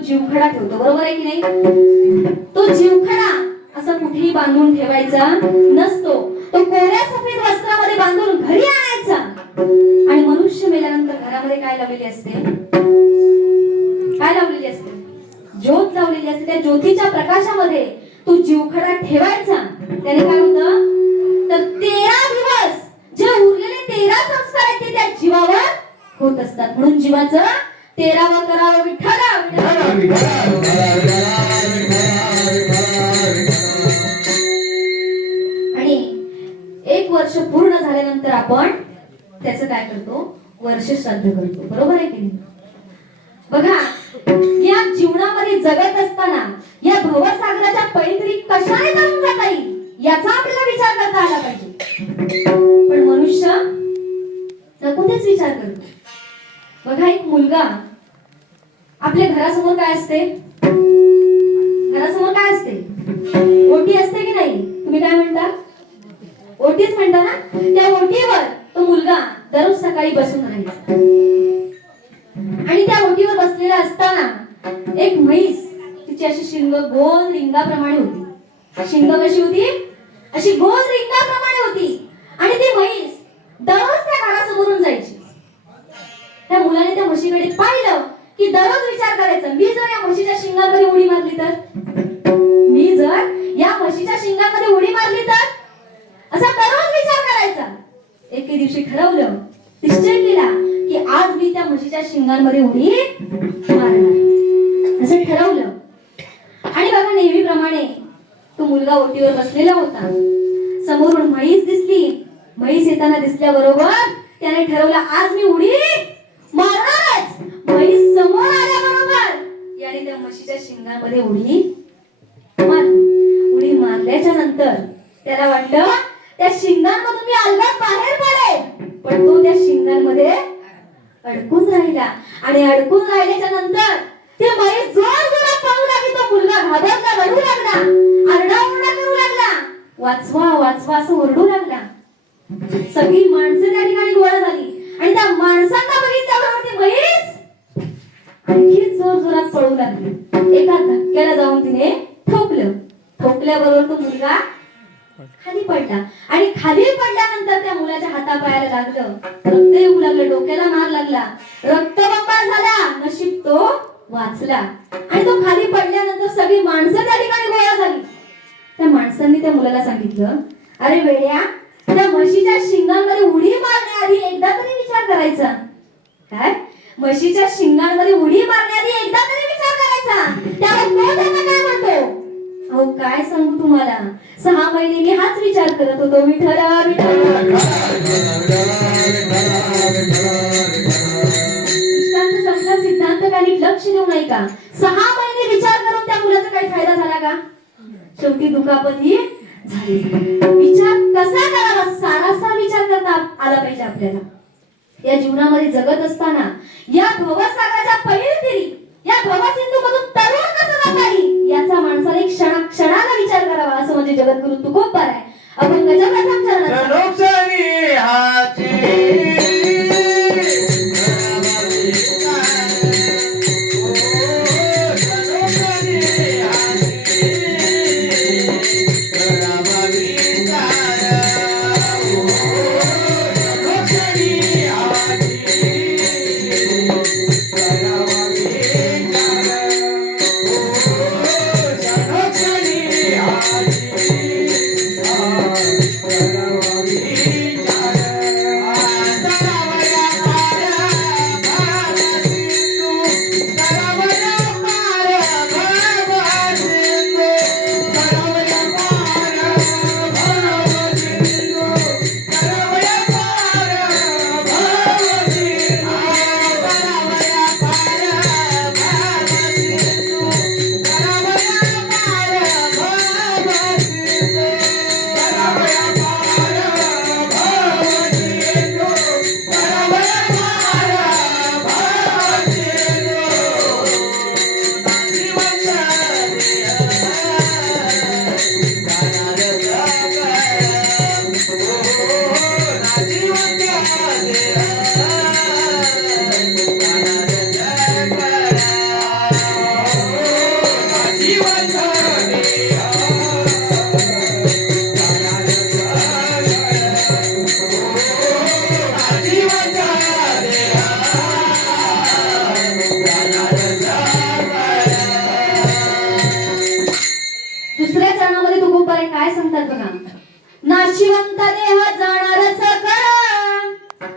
जीवखडा ठेवतो, बरोबर आहे की नाही? तो जीवखडा असा कुठेही बांधून ठेवायचा नसतो, तो कोऱ्या सफेद वस्त्रामध्ये बांधून घरी आणायचा. आणि मनुष्य मेल्यानंतर घरामध्ये काय लावलेली असते? काय लावलेली असते? ज्योत लावलेली असते. त्या ज्योतीच्या प्रकाशामध्ये तो जीवखडा ठेवायचा. त्याने काय होतं तर 13 दिवस जे उरलेले 13 संस्कार आहेत ते त्या जीवावर होत असतात. म्हणून जीवाचं 13वा करावं विठ्ठला. आणि 1 वर्ष पूर्ण झाल्यानंतर आपण त्याचं काय करतो? वर्ष श्राद्ध करतो, बरोबर आहे की नाही? बघा, या जीवनामध्ये जगत असताना या भवसागराच्या पैतरी कशाने जाऊन जाता येईल याचा आपल्याला विचार करता आला पाहिजे. पण मनुष्य नको तेच विचार करतो. बघा, एक मुलगा आपल्या घरासमोर काय असते? घरासमोर काय असते? ओटी असते की नाही? तुम्ही काय म्हणता? ओटीच म्हणता ना? त्या ओटीवर तो मुलगा दररोज सकाळी बसून राहायचा. आणि त्या ओटीवर बसलेला असताना एक म्हैस, तिची अशी शिंग गोल रिंगाप्रमाणे होती. शिंग कशी होती? अशी गोल रिंगाप्रमाणे होती. आणि ती म्हैस दररोज त्या घरासमोरून जायची. त्या मुलाने त्या म्हशीकडे पाहिलं की दररोज विचार करायचा, मी जर या म्हशीच्या शिंगामध्ये उडी मारली तर, मी जर या म्हशीच्या शिंगामध्ये उडी मारली तर, असा दररोज विचार करायचा. एके दिवशी ठरवलं, निश्चय केला की आज मी त्या म्हशीच्या शिंगांमध्ये उडी मारणार, असं ठरवलं. आणि बघा, नेहमीप्रमाणे तो मुलगा ओटीवर बसलेला होता. समोरून म्हैस दिसली. म्हैस येताना दिसल्याबरोबर त्याने ठरवलं, आज मी उडी मारणारच. म्हैस समोर आल्याबरोबर याने त्या म्हशीच्या शिंगांमध्ये उडी मारली. उडी मारल्याच्या नंतर त्याला वाटलं त्या शिंगांमधून मी अलगद बाहेर पडेल, पण तो त्या शिंगांमध्ये अडकून राहिला. आणि अडकून राहिल्याच्या नंतर ते म्हैस जोरजोरात पळू लागली. तो मुलगा घाबरला, रडू लागला, आरडाओरडा करू लागला, वाचवा वाचवा असं ओरडू लागला. सगळी माणसं त्या ठिकाणी गोळा झाली. आणि त्या माणसांना बघितल्याबरोबर ती म्हैस आणखी जोरजोरात पळू लागली. एका धक्क्याला जाऊन तिने ठोकलं. ठोकल्याबरोबर तो मुलगा खाली पडला. आणि खाली पडल्यानंतर त्या मुलाच्या हातापायाला लागलं, रक्त येऊ लागलं, डोक्याला मार लागला, रक्तबंबाळ झाला. नशीब तो वाचला. आणि तो खाली पडल्यानंतर सगळी माणसं त्या ठिकाणी गोळा झाली. त्या माणसांनी त्या मुलाला सांगितलं, अरे वेड्या, त्या म्हशीच्या शिंगांमध्ये उडी मारण्याआधी एकदा तरी विचार करायचा. काय? म्हशीच्या शिंगांमध्ये उडी मारण्याआधी एकदा तरी विचार करायचा. त्यावर तो त्यांना काय म्हणतो? अहो काय सांगू तुम्हाला, 6 महिने मी हाच विचार करत होतो, विठ्ठला विठ्ठला. दृष्टांत संपला, सिद्धांत काही लक्ष देऊ नये का? 6 महिने विचार करून त्या मुलाचा काही फायदा झाला का? शेवटी दुखापत ही झाली. विचार कसा करावा? सारासा विचार करता आला पाहिजे आपल्याला. या जीवनामध्ये जगत असताना या भवसागराच्या पैलतीरी, या भवसिंधूमधून तरुण कसं जाता येईल याचा माणसाने क्षणाला विचार करावा. असं म्हणजे जगद्गुरु तुकोबा आहे. आपण गजप्रथम चरणात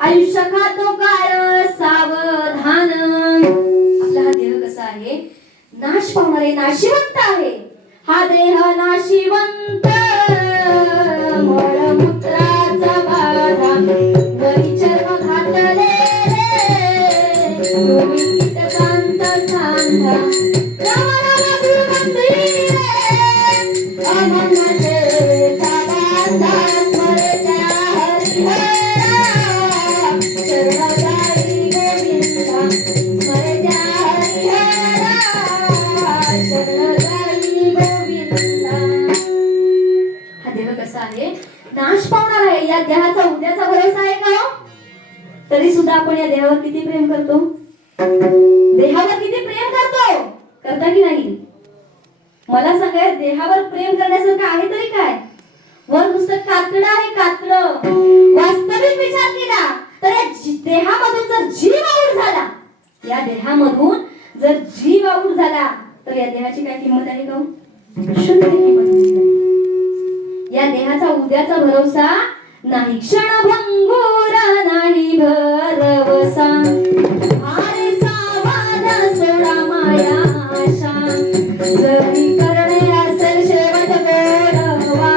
आयुष्य खातो काळ सावधान. आपला हा देह कसा आहे? नाश पावणारे, नाशिवंत आहे. हा देह नाशिवंत, मळमूत्राचा बाधा, वरी चर्म घातलेले, कीटकांचा सांधा, राम राम दुर्गंधी रे, अमंगलेचा बाधा, स्मरत्या हरिहरा, शरण जाई गोविंदा, स्मरत्या हरिहरा, शरण जाई गोविंदा. हा देह कसा आहे? नाश पावणार आहे. या देहाचा उद्याचा भरोसा आहे का? तरी सुद्धा आपण या देहावर किती प्रेम करतो? देहावर किती प्रेम करतो? करता की नाही? मला सांगा, देहावर प्रेम करण्यासारखं आहे तरी काय? वर नुसतं कातडं आहे, कातडं. वास्तविक विचार केला तर या देहामधून जर जीव आऊट झाला, या देहामधून जर जीव आऊट झाला तर या देहाची काय किंमत आहे का? शून्य किंमत. या देहाचा उद्याचा भरोसा नाही. क्षणभंगुर नाही भरवसा, आरे सावध सोडा माया आशा, जरी करणे असेल शेवट गोडवा,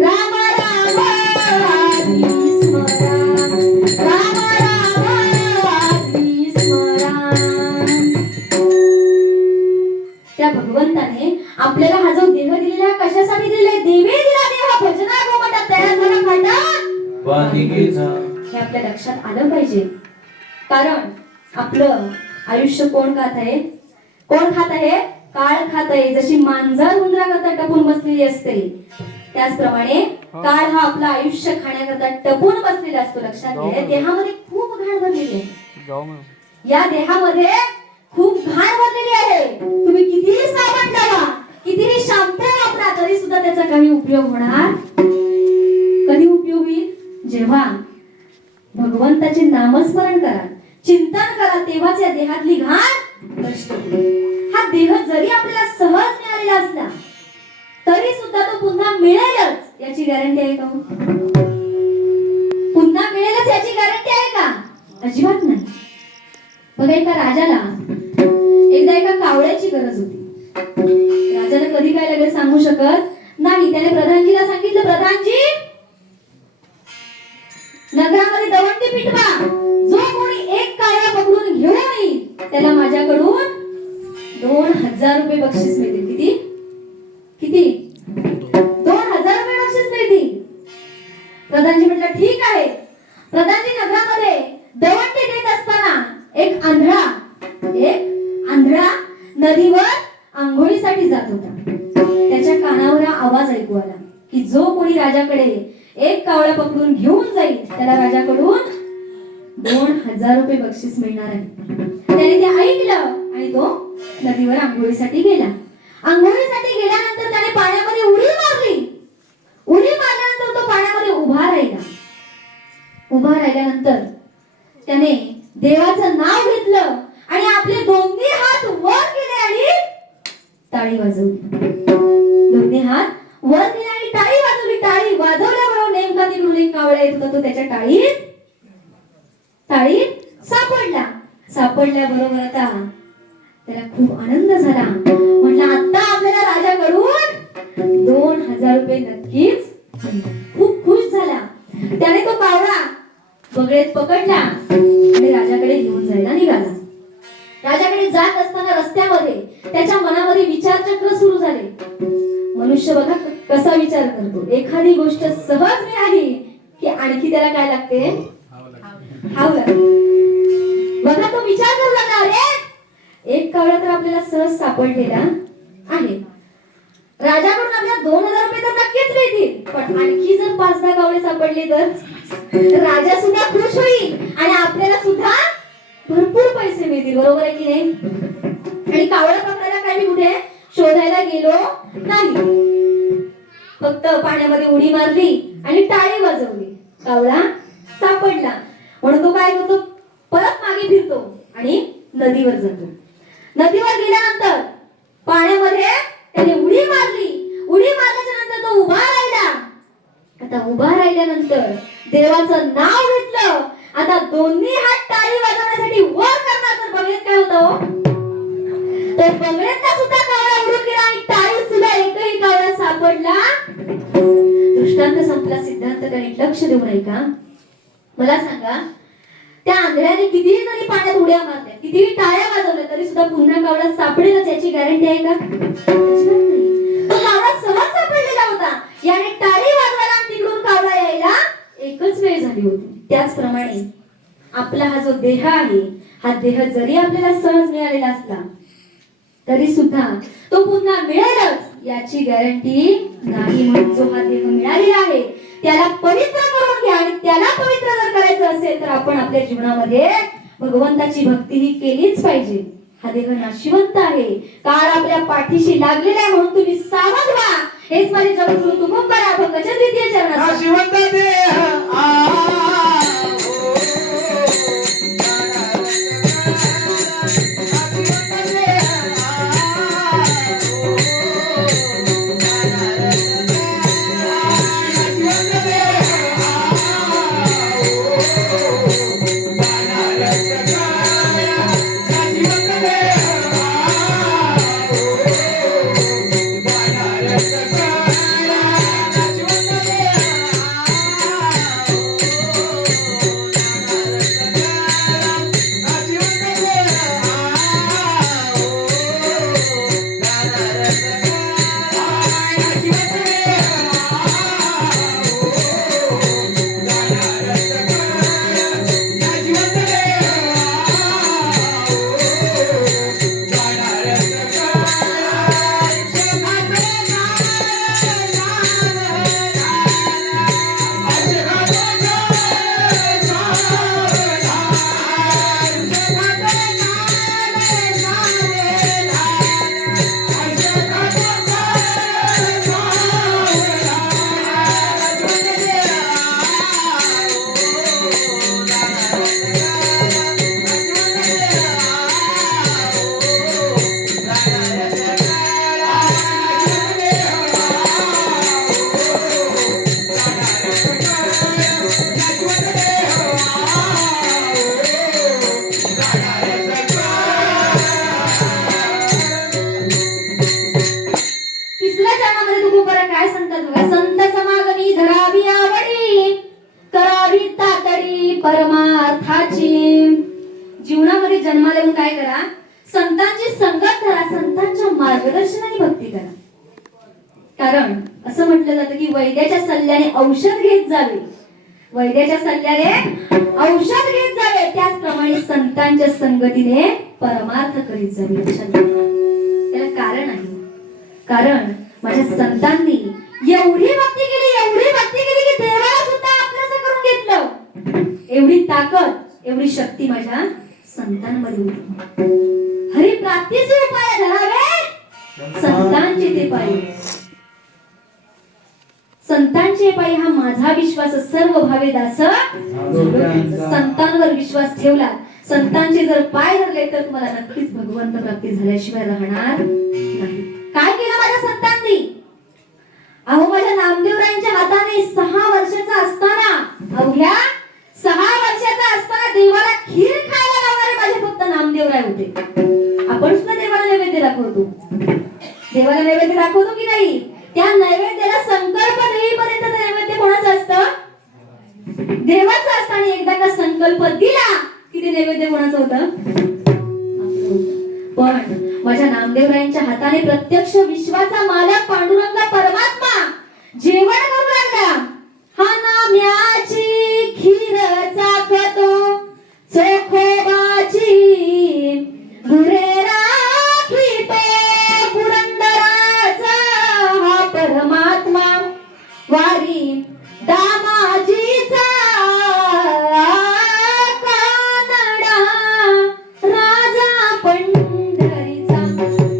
राम राम आधी स्मरा, राम राम आधी स्मरा. त्या भगवंताने आपल्याला हा जो देह दिलेला कशासाठी दिलाय? देवे दिला देह भजना गोमटा तयार झाला फाटा वानिकेचा. हे आपल्या लक्षात आलं पाहिजे. कारण आपलं आयुष्य कोण खात आहे? कोण खात आहे? काळ खात आहे. जशी मांजर उंदराकरता टपून बसलेली असते, त्याचप्रमाणे काळ हा आपलं आयुष्य खाण्याकरता टपून बसलेला असतो. लक्षात घ्या, देहामध्ये खूप घाण भरलेली आहे. या देहामध्ये खूप घाण भरलेली आहे. तुम्ही कितीही साबण लावा, कितीही शॅम्पू वापरा, तरी सुद्धा त्याचा काही उपयोग होणार. कधी उपयोग होईल? जेव्हा भगवंताचे नामस्मरण करा, चिंतन करा, तेव्हाच या देहातली घाण नष्ट होईल. हा देह जरी आपल्याला सहज मिळालेला असला तरी सुद्धा तो पुन्हा मिळेलच याची गॅरंटी आहे का? पुन्हा मिळेलच याची गॅरंटी आहे का? अजिबात नाही. बघा, एका राजाला एकदा एका कावळ्याची गरज होती. राजाला कधी काय लगेच सांगू शकत नाही. त्याने प्रधानजीला सांगितलं, प्रधानजी, नगरामध्ये दवंडी पिटवा. जो कोणी एक कावळा पकडून घेऊन येईल त्याला माझ्याकडून 2000 रुपये बक्षीस मिळतील. किती? किती? 2000 रुपये बक्षीस मिळतील. प्रधानजी म्हटलं, ठीक आहे. प्रधानजी नगरामध्ये दवंडी देत असताना एक आंधळा नदीवर आंघोळीसाठी जात होता. त्याच्या कानावर आवाज ऐकू आला की जो कोणी राजाकडे एक कावळा पकडून घेऊन जाईल त्याला राजाकडून 2000 रुपये बक्षीस मिळणार आहे. त्याने ते ऐकलं आणि तो नदीवर आंघोळीसाठी गेला. आंघोळीसाठी गेल्यानंतर त्याने पाण्यामध्ये उडी मारली. उडी मारल्यानंतर तो पाण्यामध्ये उभा राहिला. उभा राहिल्यानंतर त्याने देवाचं नाव घेतलं आणि आपले दोन्ही हात वर केले आणि टाळी वाजवली. दोन्ही हात वर केले आणि टाळी वाजवली. टाळी वाजवल्याबरोबर नेमका तिकडून एक कावळा येत होता, तो त्याच्या टाळीत सापडला. सापडल्याबरोबर आता त्याला खूप आनंद झाला. म्हटलं, आता आपल्याला राजाकडून 2000 रुपये नक्कीच. खूप खुश झाला. त्याने तो कावळा बगळेत पकडला आणि राजाकडे घेऊन जायला निघाला. राजाकडे जात असताना रस्त्यामध्ये त्याच्या मनामध्ये विचारचक्र सुरू झाले. मनुष्य बघा कसा विचार करतो. एखादी गोष्ट सहज मिळाली की आणखी त्याला काय लागते? हाव लागते. बघा, तो विचार करू लागला, अरे एक कावळा तर आपल्याला सहज सापडलेला आहे. राजाकडून आपल्याला 2000 रुपये तर नक्कीच मिळतील, पण आणखी जर 5-10 कावळे सापडले तर राजा सुद्धा खुश होईल आणि आपल्याला सुद्धा भरपूर पैसे मिळतील. बरोबर आहे की नाही? आणि कावळा पकडायला काय मी कुठे शोधायला गेलो नाही. फक्त पाण्यामध्ये उडी मारली आणि टाळी वाजवली. कावळा सापडला. म्हणून तो काय करतो? परत मागे फिरतो आणि नदीवर जातो. नदीवर गेल्यानंतर पाण्यामध्ये त्याने उडी मारली. उडी मारल्याच्या नंतर तो उभा राहिला. आता उभा राहिल्यानंतर देवाचं नाव घेतलं, आता दोन्ही हात टाळी वाजवण्यासाठी वर करणार, तर बघेत काय होतं? तर बघेतला सुद्धा कावळा उडून गेला आणि टाळी सुद्धा एकही कावळा सापडला. दृष्टांत संपला. सिद्धांत गणित लक्ष देऊ नये का? मला सांगा, त्या आंधळ्याने कितीही जरी पाण्यात उड्या मारल्या, कितीही टाळ्या वाजवल्या, तरी सुद्धा पुन्हा कावळा सापडेलच याची गॅरंटी आहे का? तो कावळा सहज सापडलेला होता. याने टाळी वाजवायला आणि तिकडून कावळा यायला एकच वेळ झाली होती. त्याचप्रमाणे आपला हा जो देह आहे, हा देह जरी आपल्याला सहज मिळालेला असला तरी सुद्धा तो पुन्हा मिळेलच याची गॅरंटी नाही. म्हणून जो हा देह मिळालेला आहे त्याला पवित्र करून घ्या, आणि त्याला पवित्र जर करायचं असेल तर आपण आपल्या जीवनामध्ये भगवंताची भक्ती ही केलीच पाहिजे. हा देह नाशिवंत आहे, काळ आपल्या पाठीशी लागलेला आहे, म्हणून तुम्ही सावध व्हा. हेच माझे जगद्गुरु तुकोबरा भगवत द्वितीय चरणात नाशिवंत देह परमार्थाची. जीवनामध्ये जन्माला येऊन काय करा? संतांची संगत करा, संतांच्या मार्गदर्शनाने भक्ती करा. कारण असं म्हटलं जातं की वैद्याच्या सल्ल्याने औषध घेत जावे, वैद्याच्या सल्ल्याने औषध घेत जावे, त्याचप्रमाणे संतांच्या संगतीने परमार्थ करीत जावे. लक्षात घ्या, त्याला कारण आहे. कारण माझ्या संतांनी एवढी भक्ती केली, एवढी भक्ती केली की देवाला सुद्धा आपलंसं करून घेतलं. एवढी ताकद, एवढी शक्ती माझ्या संतांमध्ये होती. हरिप्राप्तीचे उपाय धरावे संतांचे ते पायी. संतांचे पायी हा माझा विश्वास, सर्व भावे दास. संतांवर विश्वास ठेवला, संतांचे जर पाय धरले तर तुम्हाला नक्कीच भगवंत प्राप्ती झाल्याशिवाय राहणार नाही. काय केलं माझ्या संतांनी? अहो, माझ्या नामदेवरायांच्या हाताने 6 वर्षाचा असताना, अवघ्या 6 वर्षाचा असताना देवाला खीर खायला लावणारे माझे फक्त नामदेवराय होते. आपण सुद्धा देवाला नैवेद्य दाखवतो, देवाला नैवेद्य दाखवतो की नाही? त्या नैवेद्याला संकल्प देईपर्यंत नैवेद्य कोणाचं असतं? देवाचं असतं. आणि एकदा का संकल्प दिला की ते नैवेद्य कोणाचं होतं? पण माझ्या नामदेवरायांच्या हाताने प्रत्यक्ष विश्वाचा मालक पांडुरंग परमात्मा जेवण करू लागला. हा नाम्याची खीर चाखतो चोखोबाची, गुरे राखीतो पुरंदराचा हा परमात्मा, वारी दामाजीचा कानडा राजा पंढरीचा,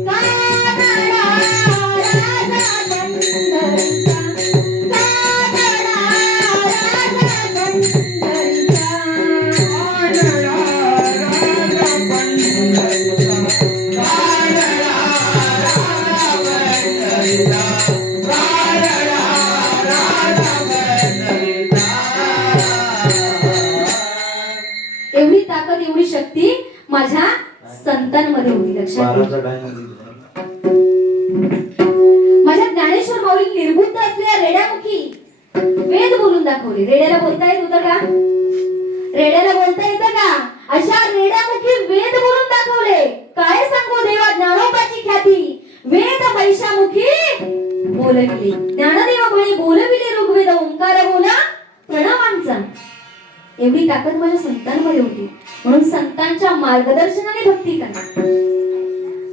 कानडा राजा पंढरीचा, कानडा राजा पंढरीचा, कानडा संतांमध्ये होती. लक्षात घे. बाराचा टाइम माझ्या ज्ञानेश्वर माऊली निर्बुद्ध असलेल्या रेड्यामुखी वेद बोलून दाखवले. रेड्याला बोलता येत होतं का? रेड्याला बोलता येतं का? अशा रेड्यामुखी वेद बोलून दाखवले. काय सांगू देवा ज्ञानोबाची ख्याती वेद महिषामुखी बोलविले. ज्ञानदेवा म्हणे बोलविले ऋग्वेद ओंकार बोला प्रणवांचा. एवढी ताकद माझ्या संतांमध्ये होती. म्हणून संतांच्या मार्गदर्शनाने भक्ती करा.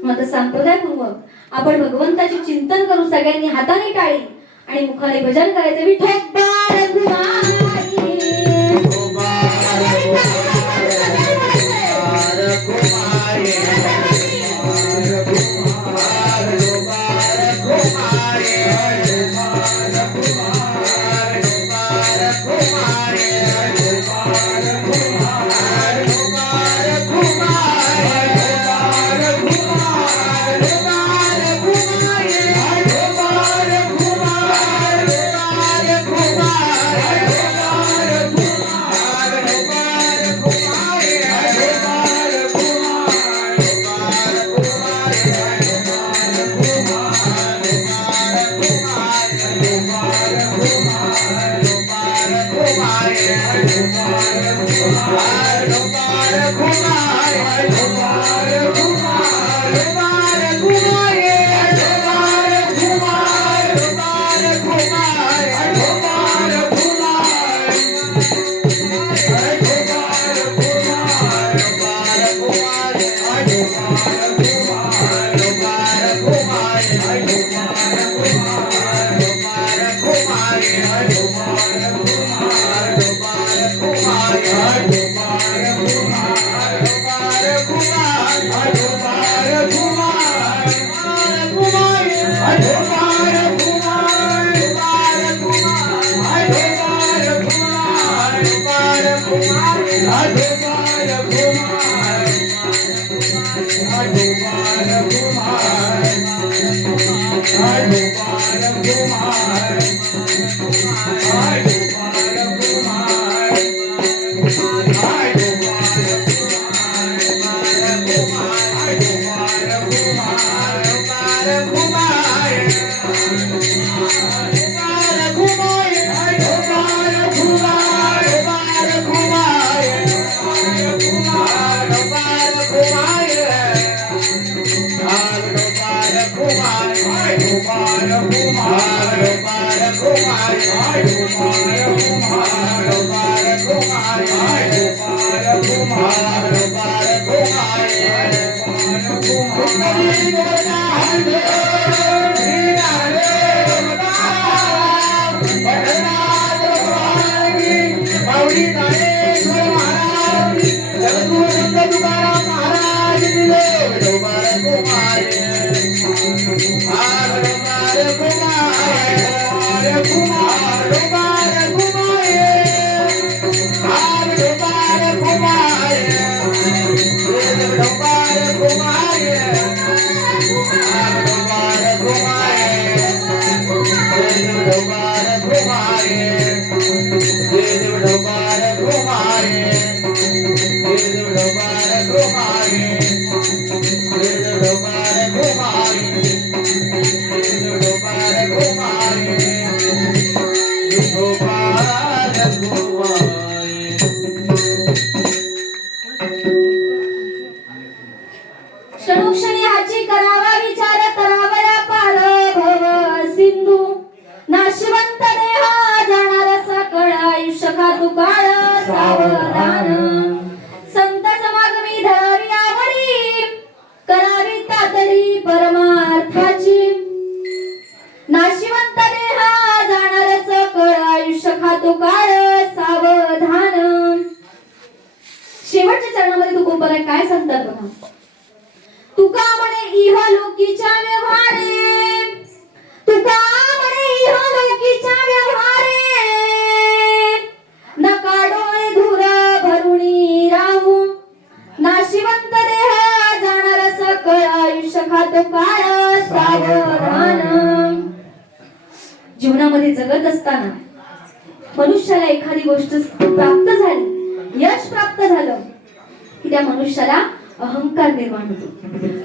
मग आता संप्रदायपूर्वक आपण भगवंताचे चिंतन करू. सगळ्यांनी हाताने टाळी आणि मुखाने भजन करायचं. विठोबा रघुराई. क्षणोक्षणी आजी करावा विचार करावया पार भव सिंधू. नाशिवंत देहा जाणार सकळ आयुष्य खातू काळ सावधान. संत समागमी धरावी आवडी करावी तातडी परमार्थाची. नाशिवंत देहा जाणार सकळ आयुष्य खातू काळ सावधान. शेवटच्या चरणामध्ये तुकोबराय काय सांगतात बघा. तुका म्हणे इहलोकीच्या व्यवहारे. तुका म्हणे इहलोकीच्या व्यवहारे. नका डोळे धूर भरुणी राहू. नाशिवंत देह जाणार सकळ आयुष्य खातो काळ सावधान. जीवनामध्ये जगत असताना मनुष्याला एखादी गोष्ट प्राप्त झाली, यश प्राप्त झालं की त्या मनुष्याला अहंकार निर्माण होतो.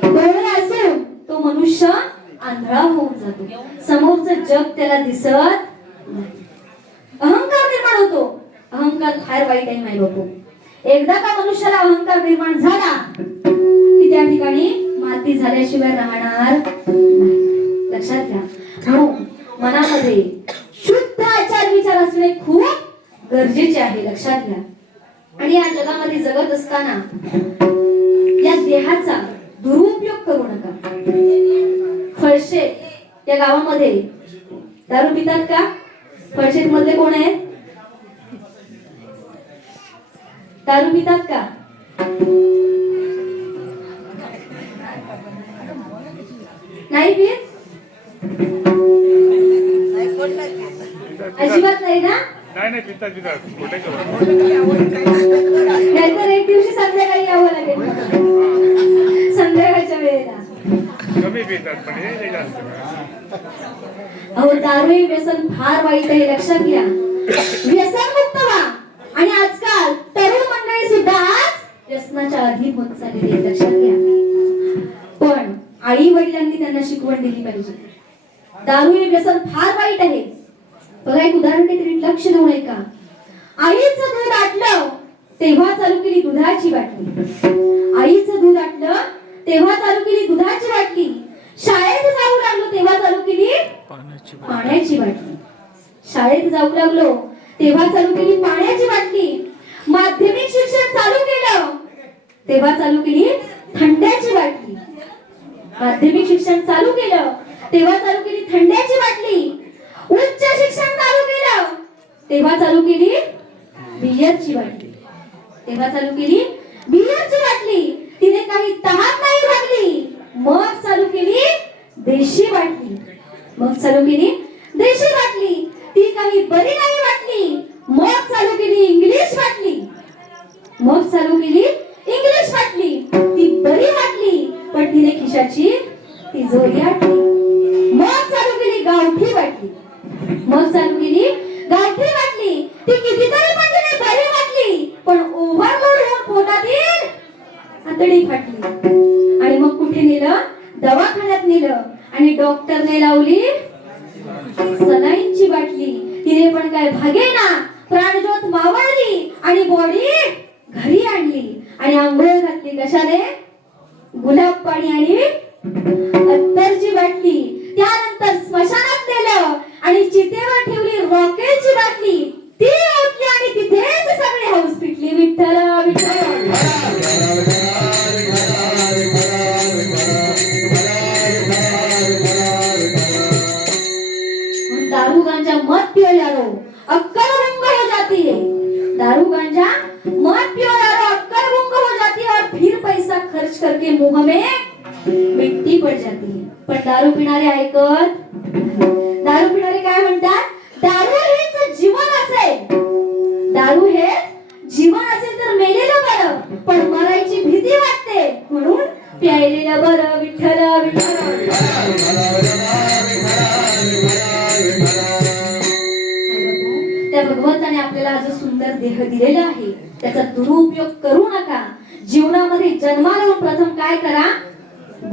डोळे असून तो मनुष्य आंधळा होऊन जातो. समोरचं जग त्याला दिसत नाही. अहंकार निर्माण होतो. अहंकार फार वाईट आहे माय बापू. एकदा का मनुष्याला अहंकार निर्माण झाला की त्या ठिकाणी माती झाल्याशिवाय राहणार नाही. लक्षात घ्या. म्हणून मनामध्ये शुद्ध आचार विचार असणे खूप गरजेचे आहे. लक्षात घ्या. आणि या जगामध्ये जगत असताना या देहाचा दुरुपयोग करू नका. फळशे या गावामध्ये दारू पितात का? फळशेत मधले कोण आहेत? दारू पितात का? नाही पित? अजिबात नाही ना? नाही पितात नाहीतर एक दिवशी संध्याकाळी यावं लागेल. संध्याकाळच्या वेळेला कमी पितात पण हे जास्त. अहो दारू हे व्यसन फार वाईट आहे. लक्षात घ्या. व्यसन मुक्त व्हा. आणि आजकाल तरुण मंडळी सुद्धा आज व्यसनाच्या अधीन होत चाललेली आहे. लक्षात घ्या. पण आई वडिलांनी त्यांना शिकवण दिली पाहिजे. दारू हे व्यसन फार वाईट आहे. बघा एक उदाहरण तरी लक्ष देऊ नये का? आईचं दूध आटलं तेव्हा चालू केली दुधाची बाटली. आईचं दूध आटलं तेव्हा चालू केली दुधाची बाटली. शाळेत जाऊ लागलो तेव्हा चालू केली पाण्याची बाटली. शाळेत जाऊ लागलो तेव्हा चालू केली पाण्याची बाटली. माध्यमिक शिक्षण चालू केलं तेव्हा चालू केली थंड्याची बाटली. माध्यमिक शिक्षण चालू केलं तेव्हा चालू केली थंड्याची बाटली. उच्च शिक्षण चालू केलं तेव्हा चालू केली बियरची बाटली. तेव्हा चालू केली बियरची बाटली. तिने काही तहान नाही भागली मग चालू केली देशी बाटली. मग चालू केली देशी बाटली. ती काही बरी नाही वाटली मग चालू केली इंग्लिश बाटली. मग चालू केली इंग्लिश बाटली. ती बरी वाटली पण तिने खिशाची तिजोरी आटली. मग चालू केली गावठी बाटली. मग चालू केली गावठी बाटली. ती कितीतरी पण तिने बरी वाटली पण ओव्हरलोड होऊन पोटातील आतडी फाटली. आणि मग कुठे नेलं? दवाखान्यात नेलं आणि डॉक्टरने लावली सलाईनची बाटली. तिने पण काय भागेना. प्राणज्योत मावळली आणि बॉडी घरी आणली आणि आंघोळ घातली. कशाने? गुलाब पाणी आणि अत्तरची बाटली. त्यानंतर स्मशानात नेलं आणि चितेवर ठेवली रॉकेलची बाटली. ती उठली आणि तिथेच सगळे हौस पिटली. विठ्ठल विठ्ठल. दारू गांजा मत पियो यारो अक्कल गुंग हो जाती है. दारू गांजा मत पियो यारो अक्कल गुंग हो जाती है और फिर पैसा खर्च करके मुंह में मिट्टी पड़ जाती है. पण दारू पिणारे ऐकत. दारू पिणारे काय म्हणतात? दारू हेच जीवन असेल. दारू हे जीवन असेल तर मेलेलं बरं पण मरायची भीती वाटते म्हणून प्यायलेलं बरं. विठ्ठल विठ्ठल. त्या भगवंताने आपल्याला हा जो सुंदर देह दिलेला आहे त्याचा दुरुपयोग करू नका. जीवनामध्ये जन्माला येऊन प्रथम काय करा?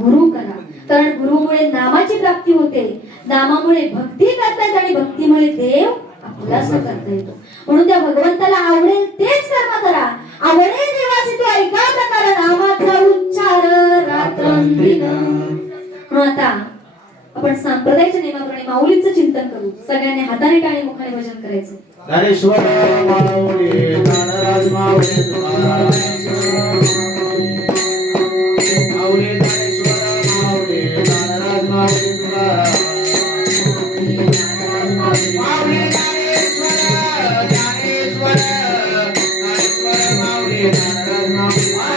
गुरु करा. कारण गुरुमुळे नामाची प्राप्ती होते. नामामुळे भक्ती करता येते आणि भक्तीमुळे देव आपलासा करता येतो. म्हणून त्या भगवंताला आवडेल तेच कर्म करा. आवडेल देवाचे तो ऐका प्रकार नामाचा उच्चार रात्रंदिन. म्हणून आता आपण सांप्रदायिक नियमाप्रमाणे माऊलीचं चिंतन करू. सगळ्यांनी हाताने टाळी मुखाने भजन करायचं. ज्ञानेश्वर माऊली ज्ञानराज माऊली तुकाराम माऊली ज्ञानेश्वर माऊली ज्ञानराज माऊली तुकाराम माऊली ज्ञानेश्वर ज्ञानेश्वर ज्ञानेश्वर माऊली ज्ञानराज माऊली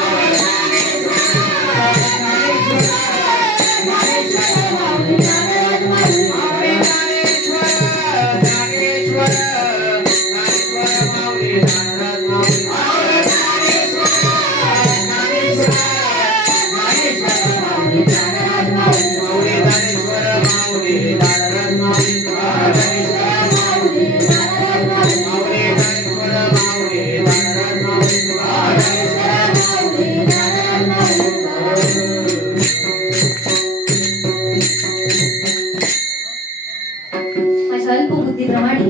माझ्या अल्पबुद्धीप्रमाणे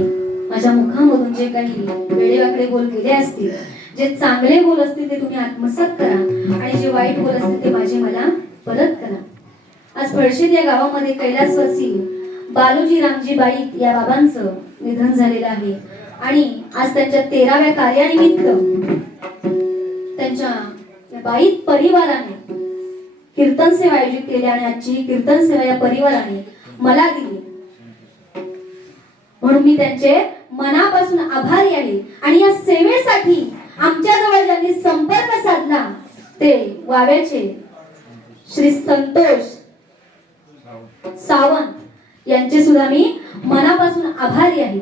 माझ्या मुखामधून जे काही वेडेवाकडे बोल गेले असतील, जे चांगले बोल असतील ते तुम्ही आत्मसात करा आणि जे वाईट बोल असतील ते माझे मला परत करा. आज फळशीत या गावामध्ये कैलासवासी बालूजी रामजी बाईत या बाबांचं निधन झालेलं आहे आणि आज त्यांच्या 13व्या कार्यानिमित्त त्यांच्या या बाईत परिवाराने कीर्तन सेवा आयोजित केली आणि आजची ही कीर्तन सेवा या परिवाराने मला दिली, म्हणून मी त्यांचे मनापासून आभारी आहे. आणि या सेवेसाठी आमच्या जवळ ज्यांनी संपर्क साधला ते वाव्याचे श्री संतोष सावंत यांचे सुद्धा मी मनापासून आभारी आहे.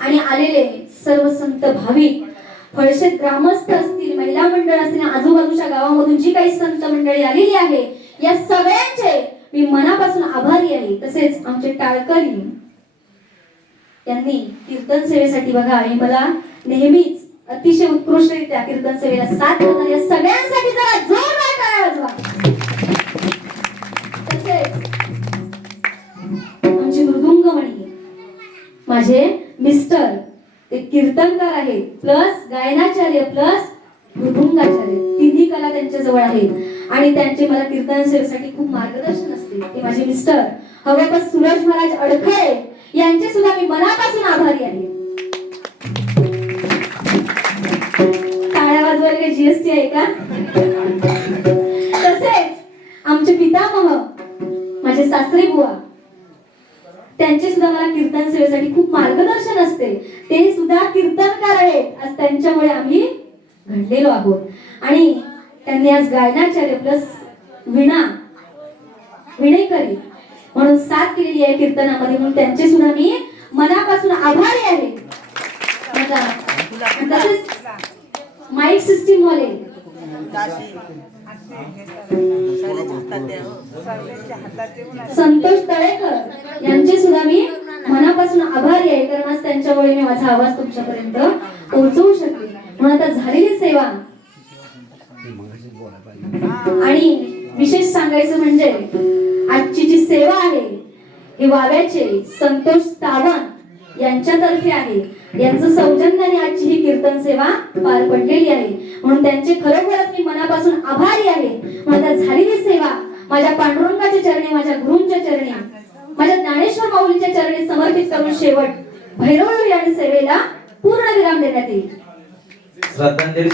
आणि आलेले सर्व संत भाविक, फळशेत ग्रामस्थ असतील, महिला मंडळ असतील, आजूबाजूच्या गावामधून जी काही संत मंडळी आलेली आहे, या सगळ्यांचे मी मनापासून आभारी आहे. तसेच आमचे टाळकरी यांनी कीर्तन सेवेसाठी बघा आणि मला नेहमीच अतिशय उत्कृष्टरित्या कीर्तन सेवेला साथ देतात. या सगळ्यांसाठी जरा जोरदार टाळ्या वाजवा. तसेच आमची मृदुंगमणी माझे मिस्टर ते कीर्तनकार आहेत, प्लस गायनाचार्य प्लस मृदुंगाचार्य, तिन्ही कला त्यांच्या जवळ आहेत आणि त्यांचे मला कीर्तन सेवेसाठी खूप मार्गदर्शन असते. ते माझे मिस्टर हवपत सूरज महाराज अडखळे यांचे सुद्धा मी मनापासून आभारी आहे. टाळ्या वाजवायला काही जीएसटी आहे का? तसेच आमचे पितामह माझे सासरे बुवा, त्यांचे सुद्धा मला कीर्तन सेवेसाठी खूप मार्गदर्शन असते. ते सुद्धा कीर्तनकार आहेत. आज त्यांच्यामुळे आम्ही घडलेलो आहोत आणि त्यांनी आज गायनाचार्य प्लस विणेकरी म्हणून साथ केलेली आहे कीर्तनामध्ये, म्हणून त्यांचे सुद्धा मी मनापासून आभारी आहे. तसेच माईक सिस्टीम वाले संतोष तळेकर यांचे सुद्धा मी मनापासून आभारी आहे, कारण आज त्यांच्यामुळे मी माझा आवाज तुमच्यापर्यंत पोहोचवू शकते. म्हणून आता झालेली सेवा आणि विशेष सांगायचं म्हणजे आजची जी सेवा आहे ही वाव्याचे संतोष सावंत यांच्यातर्फे आहे. यांचं सौजन्याने आजची ही कीर्तन सेवा पार पडलेली आहे, म्हणून त्यांचे खरोखरच मी मनापासून आभारी आहे. म्हणून आता झालेली सेवा माझ्या पांडुरंगाच्या चरणी, माझ्या गुरूंच्या चरणी, माझ्या ज्ञानेश्वर माऊलींच्या चरणी समर्पित करून शेवट भैरवडी आणि सेवेला पूर्ण विराम देण्यात येईल. श्रद्धांजली.